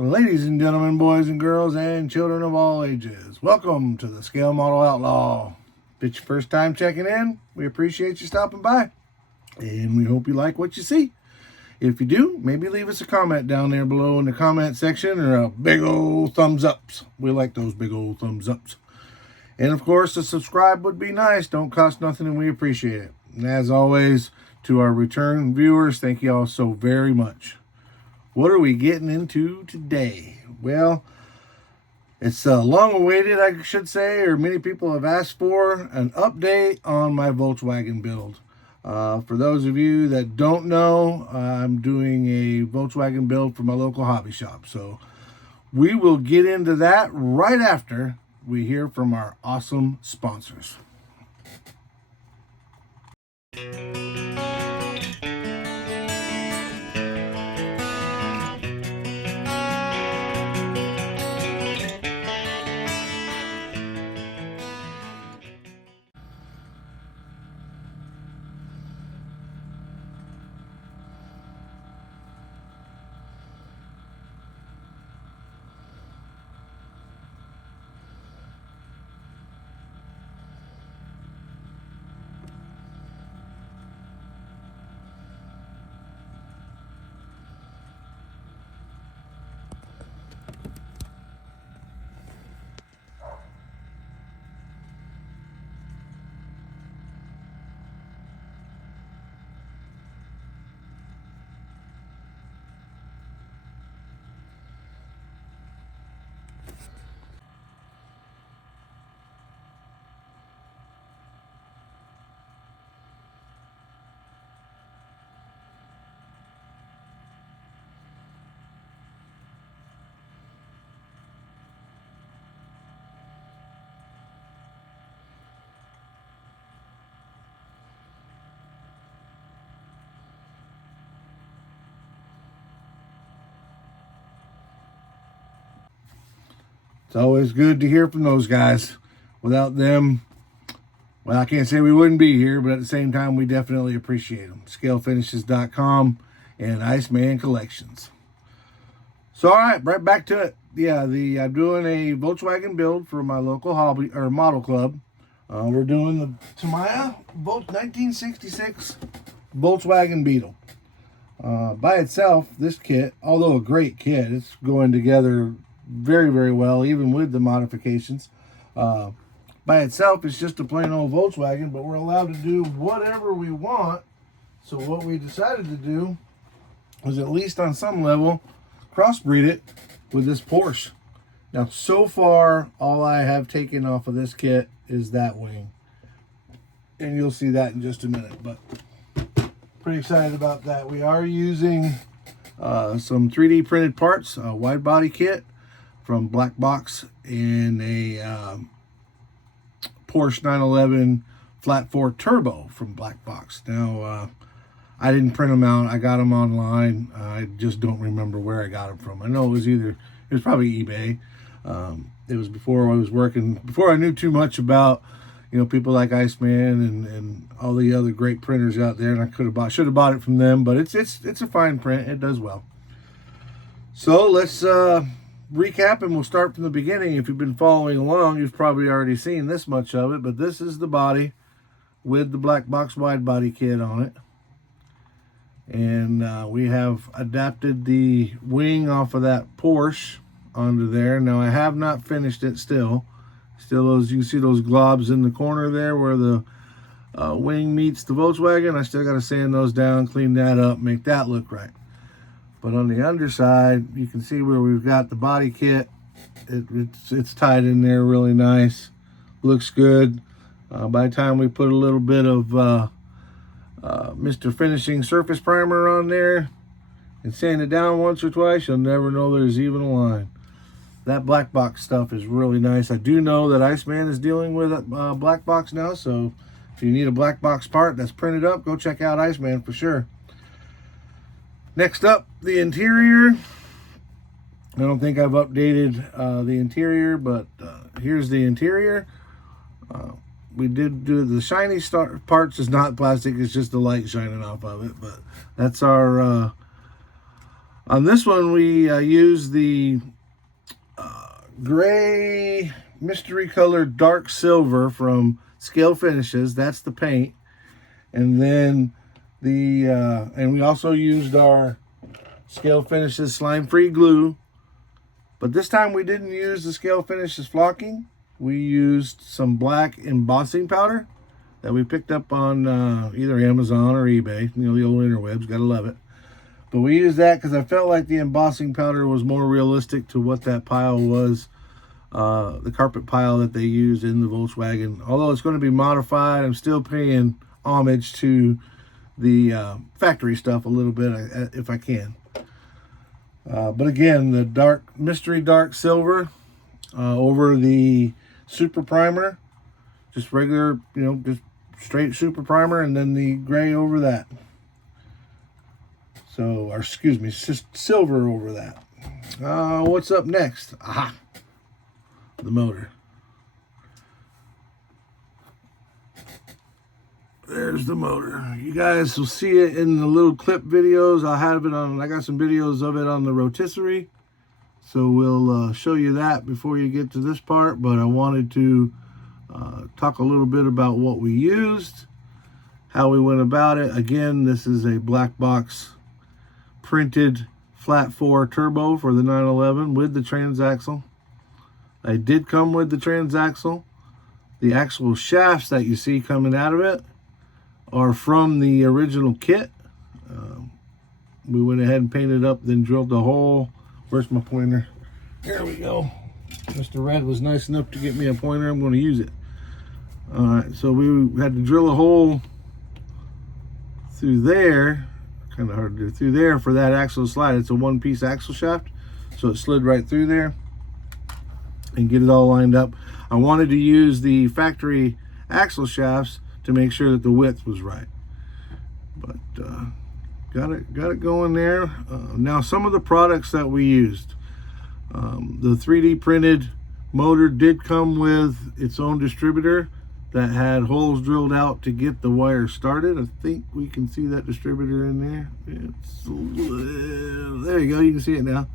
Ladies and gentlemen, boys and girls, and children of all ages, welcome to the Scale Model Outlaw. If it's your first time checking in, we appreciate you stopping by, and we hope you like what you see. If you do, maybe leave us a comment down there below in the comment section, or a big old thumbs ups. We like those big old thumbs ups. And of course, a subscribe would be nice. Don't cost nothing, and we appreciate it. And as always, to our return viewers, thank you all so very much. What are we getting into today? Well, it's long awaited, I should say, or many people have asked for an update on my Volkswagen build. For those of you that don't know, I'm doing a Volkswagen build for my local hobby shop. So we will get into that right after we hear from our awesome sponsors. It's always good to hear from those guys. Without them, well, I can't say we wouldn't be here, but at the same time, we definitely appreciate them. ScaleFinishes.com and Iceman Collections. So, all right, right back to it. Yeah, I'm doing a Volkswagen build for my local hobby or model club. We're doing the Tamiya 1966 Volkswagen Beetle. By itself, this kit, although a great kit, it's going together very, very well, even with the modifications. By itself, it's just a plain old Volkswagen, but we're allowed to do whatever we want. So what we decided to do was, at least on some level, crossbreed it with this Porsche. Now, so far, all I have taken off of this kit is that wing. And you'll see that in just a minute, but pretty excited about that. We are using some 3D printed parts, a wide body kit from Black Box, and a Porsche 911 Flat 4 Turbo from Black Box. Now, I didn't print them out. I got them online. I just don't remember where I got them from. I know it was probably eBay. It was before I was working, before I knew too much about, people like Iceman and all the other great printers out there. And I should have bought it from them, but it's a fine print. It does well. So let's recap, and we'll start from the beginning. If you've been following along, you've probably already seen this much of it, but this is the body with the Black Box wide body kit on it. And we have adapted the wing off of that Porsche onto there. Now, I have not finished it still. Those, you can see those globs in the corner there where the wing meets the Volkswagen. I still got to sand those down, clean that up, make that look right. But on the underside, you can see where we've got the body kit. It's tied in there really nice. Looks good. By the time we put a little bit of Mr. Finishing Surface Primer on there and sand it down once or twice, you'll never know there's even a line. That Black Box stuff is really nice. I do know that Iceman is dealing with Black Box now, so if you need a Black Box part that's printed up, go check out Iceman for sure. Next up, the interior. I don't think I've updated the interior, but here's the interior. We did do the shiny parts is not plastic, it's just the light shining off of it. But that's our On this one, we use the gray mystery colored dark silver from Scale Finishes. That's the paint. And then and we also used our Scale Finishes slime free glue, but this time we didn't use the Scale Finishes flocking. We used some black embossing powder that we picked up on either Amazon or eBay. You know, the old interwebs, gotta love it. But we used that because I felt like the embossing powder was more realistic to what that pile was, the carpet pile that they used in the Volkswagen. Although it's going to be modified, I'm still paying homage to the factory stuff a little bit if I can. But again, the mystery dark silver over the super primer, just regular, you know, just straight super primer, and then the gray over that. So, or excuse me, silver over that. What's up next? Aha, the motor. There's the motor. You guys will see it in the little clip videos. I'll have it on, I got some videos of it on the rotisserie. So we'll show you that before you get to this part. But I wanted to talk a little bit about what we used, how we went about it. Again, this is a black box printed flat 4 turbo for the 911 with the transaxle. I did come with the transaxle. The actual shafts that you see coming out of it are from the original kit. We went ahead and painted up, then drilled the hole. Where's my pointer? Here we go. Mr. Red was nice enough to get me a pointer. I'm going to use it. All right, so we had to drill a hole through there. Kind of hard to do through there for that axle slide. It's a one-piece axle shaft, so it slid right through there and get it all lined up. I wanted to use the factory axle shafts to make sure that the width was right, but got it going there. Now, some of the products that we used, the 3D printed motor did come with its own distributor that had holes drilled out to get the wire started. I think we can see that distributor in there. There you go, you can see it now.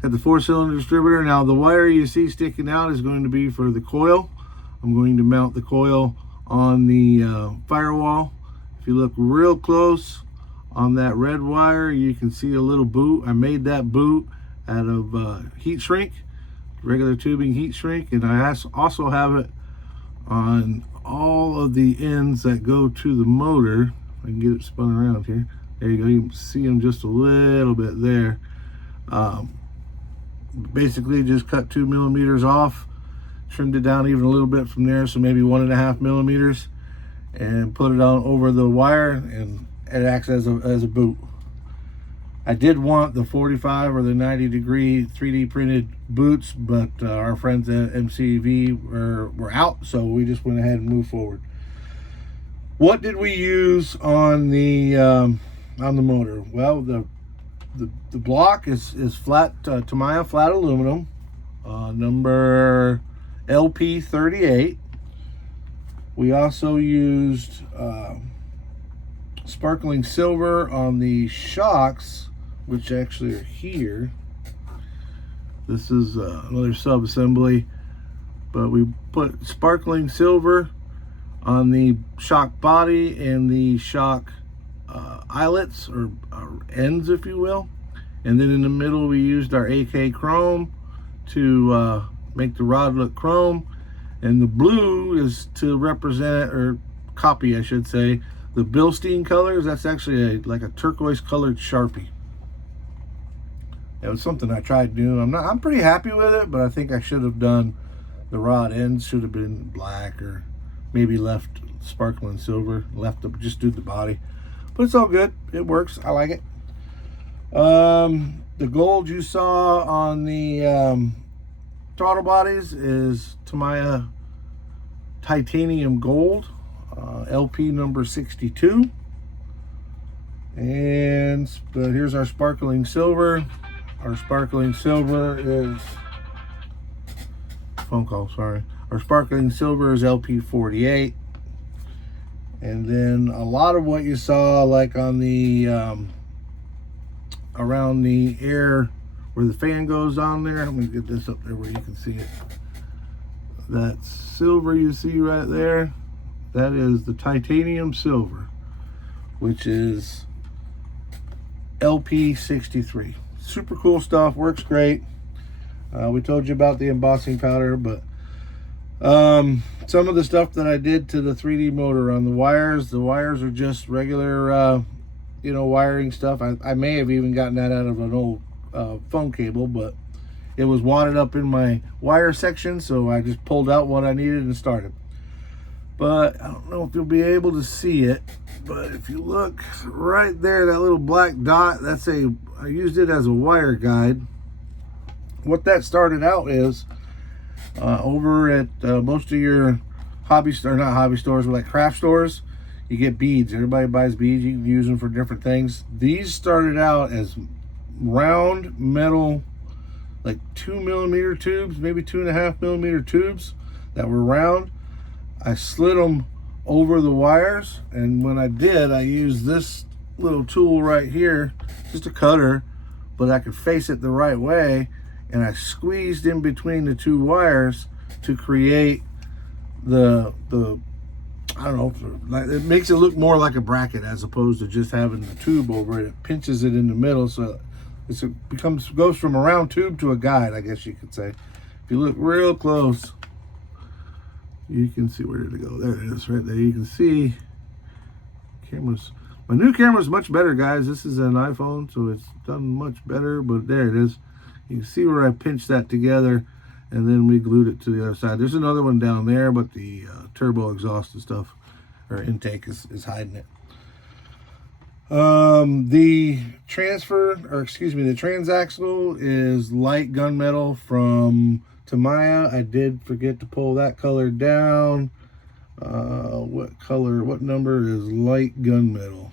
Got the 4-cylinder distributor. Now the wire you see sticking out is going to be for the coil. I'm going to mount the coil on the firewall. If you look real close on that red wire, you can see a little boot. I made that boot out of heat shrink, regular tubing heat shrink, and I also have it on all of the ends that go to the motor. I can get it spun around here. There you go, you can see them just a little bit there. Basically just cut 2 millimeters off, trimmed it down even a little bit from there, so maybe 1.5 millimeters, and put it on over the wire, and it acts as a boot. I did want the 45 or the 90-degree 3D printed boots, but our friends at MCV were out, so we just went ahead and moved forward. What did we use on the motor? Well, the block is flat Tamiya flat aluminum, number LP38. We also used sparkling silver on the shocks, which actually are here. This is another sub-assembly, but we put sparkling silver on the shock body and the shock eyelets, or ends, if you will. And then in the middle, we used our AK chrome to make the rod look chrome. And the blue is to represent, or copy, I should say, the Bilstein colors. That's actually like a turquoise colored Sharpie. It was something I tried doing. I'm pretty happy with it, but I think I should have done the rod ends should have been black, or maybe left sparkling silver, just do the body. But it's all good. It works. I like it. The gold you saw on the throttle bodies is Tamiya titanium gold, LP number 62. But here's our sparkling silver. Our sparkling silver is phone call, sorry. Our sparkling silver is LP48. And then a lot of what you saw, like on the around the air where the fan goes on there. I'm going to get this up there where you can see it. That silver you see right there, that is the titanium silver, which is LP63. Super cool stuff, works great. We told you about the embossing powder, but some of the stuff that I did to the 3D motor on the wires are just regular you know, wiring stuff. I may have even gotten that out of an old phone cable, but it was wadded up in my wire section, so I just pulled out what I needed and started. But I don't know if you'll be able to see it, but if you look right there, that little black dot, I used it as a wire guide. What that started out is over at most of your not hobby stores, but like craft stores, you get beads. Everybody buys beads. You can use them for different things. These started out as round metal, like 2mm tubes, maybe 2.5mm tubes that were round. I slid them over the wires, and when I did, I used this little tool right here, just a cutter, but I could face it the right way, and I squeezed in between the two wires to create the I don't know, it makes it look more like a bracket as opposed to just having the tube over it. It pinches it in the middle, so it goes from a round tube to a guide, I guess you could say. If you look real close, you can see, where did it go? There it is, right there. You can see my new camera is much better, guys. This is an iPhone, so it's done much better, but there it is. You can see where I pinched that together, and then we glued it to the other side. There's another one down there, but the turbo exhaust and stuff, or intake, is hiding it. The transaxle is light gunmetal from Tamiya. I did forget to pull that color down. What number is light gunmetal?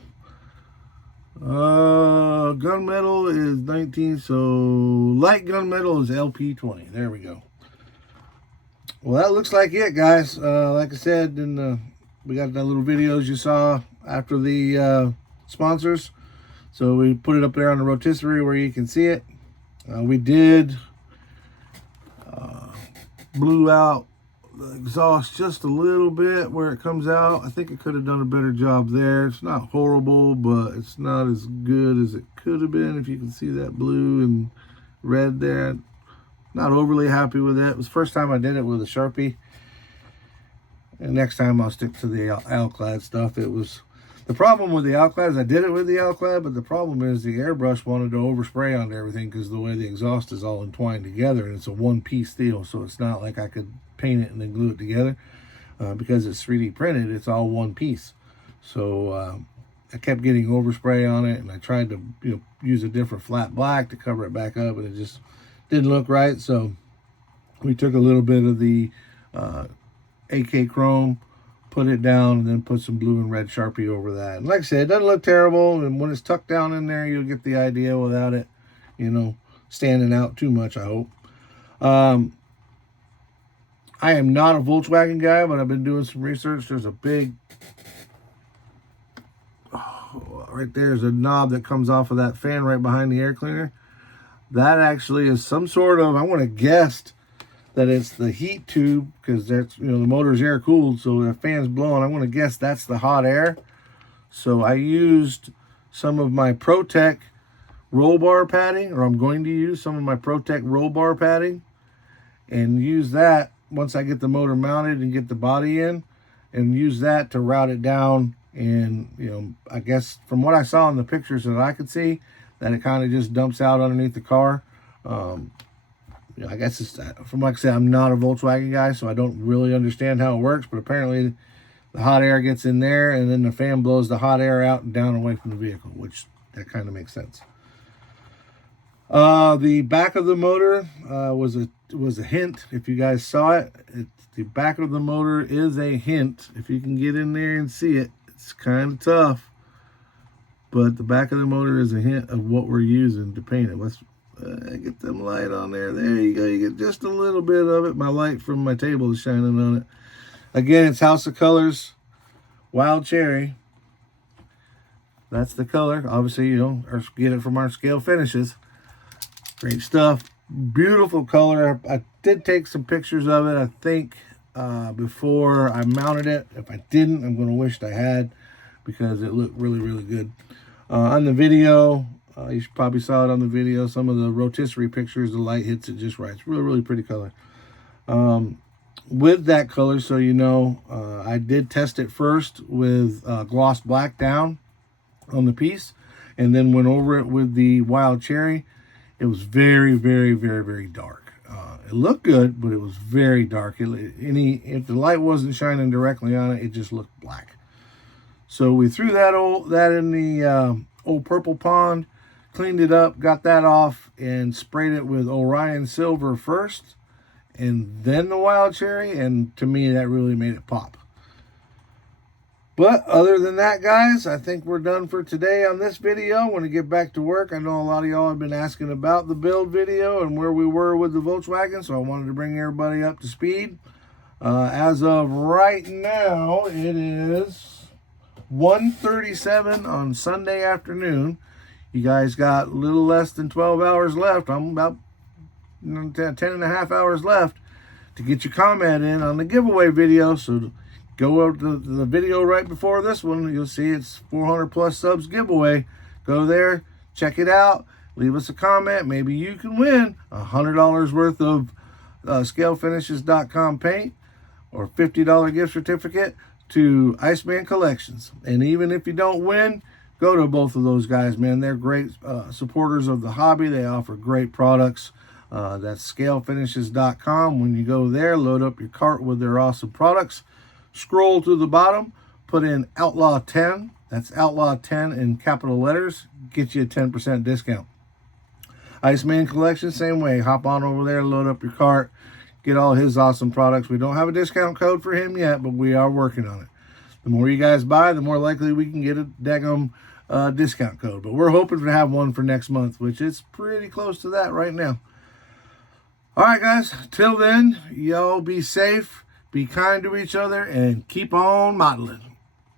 Gunmetal is 19, so light gunmetal is LP20. There we go. Well, that looks like it, guys. Like I said, we got the little videos you saw after the sponsors. So we put it up there on the rotisserie where you can see it. We did blew out the exhaust just a little bit where it comes out. I think it could have done a better job there. It's not horrible, but it's not as good as it could have been. If you can see that blue and red there, not overly happy with it. It was the first time I did it with a Sharpie, and next time I'll stick to the Alclad stuff. It was the problem with the Alclad is I did it with the Alclad, but the problem is the airbrush wanted to overspray onto everything because the way the exhaust is all entwined together, and it's a one-piece deal, so it's not like I could paint it and then glue it together. Because it's 3D printed, it's all one piece. So I kept getting overspray on it, and I tried to use a different flat black to cover it back up, and it just didn't look right. So we took a little bit of the AK Chrome, put it down, and then put some blue and red Sharpie over that. And like I said, it doesn't look terrible, and when it's tucked down in there, you'll get the idea without it, standing out too much, I hope. I am not a Volkswagen guy, but I've been doing some research. There's a big, right there's a knob that comes off of that fan right behind the air cleaner. That actually is some sort of, I want to guess that it's the heat tube, because that's, the motor's air cooled, so the fan's blowing. I want to guess that's the hot air. So I used some of my ProTech roll bar padding, or I'm going to use some of my ProTech roll bar padding, and use that once I get the motor mounted and get the body in, and use that to route it down. And I guess from what I saw in the pictures that I could see, that it kind of just dumps out underneath the car. I guess it's, from like I said, I'm not a Volkswagen guy, so I don't really understand how it works, but apparently the hot air gets in there, and then the fan blows the hot air out and down away from the vehicle, which that kind of makes sense. The back of the motor was a hint. If you guys saw it, the back of the motor is a hint. If you can get in there and see it, it's kind of tough, but the back of the motor is a hint of what we're using to paint it. Let's get them light on there. There you go. You get just a little bit of it. My light from my table is shining on it. Again, it's House of Colors Wild Cherry. That's the color. Obviously, you know, get it from our Scale Finishes. Great stuff. Beautiful color. I did take some pictures of it, I think, before I mounted it. If I didn't, I'm going to wish I had, because it looked really, really good. On the video, you probably saw it on the video, some of the rotisserie pictures, the light hits it just right. It's really, really pretty color. With that color, so you know, I did test it first with gloss black down on the piece, and then went over it with the wild cherry. It was very, very, very, very dark. It looked good, but it was very dark. If the light wasn't shining directly on it, it just looked black. So we threw that in the old purple pond, cleaned it up, got that off, and sprayed it with Orion Silver first, and then the wild cherry, and to me that really made it pop. But other than that, guys, I think we're done for today on this video. I want to get back to work. I know a lot of y'all have been asking about the build video and where we were with the Volkswagen, so I wanted to bring everybody up to speed. As of right now, it is 1:37 on Sunday afternoon. You guys got a little less than 12 hours left. I'm about 10 and a half hours left to get your comment in on the giveaway video. So go over to the video right before this one. You'll see it's 400 plus subs giveaway. Go there, check it out, leave us a comment. Maybe you can win $100 worth of scalefinishes.com paint, or $50 gift certificate to Iceman Collections. And even if you don't win, go to both of those guys, man. They're great supporters of the hobby. They offer great products. That's scalefinishes.com. When you go there, load up your cart with their awesome products. Scroll to the bottom, put in Outlaw 10. That's Outlaw 10 in capital letters. Get you a 10% discount. Iceman Collection, same way. Hop on over there, load up your cart, get all his awesome products. We don't have a discount code for him yet, but we are working on it. The more you guys buy, the more likely we can get a daggum discount code. But we're hoping to have one for next month, which is pretty close to that right now. All right, guys. Till then, y'all be safe. Be kind to each other and keep on modeling.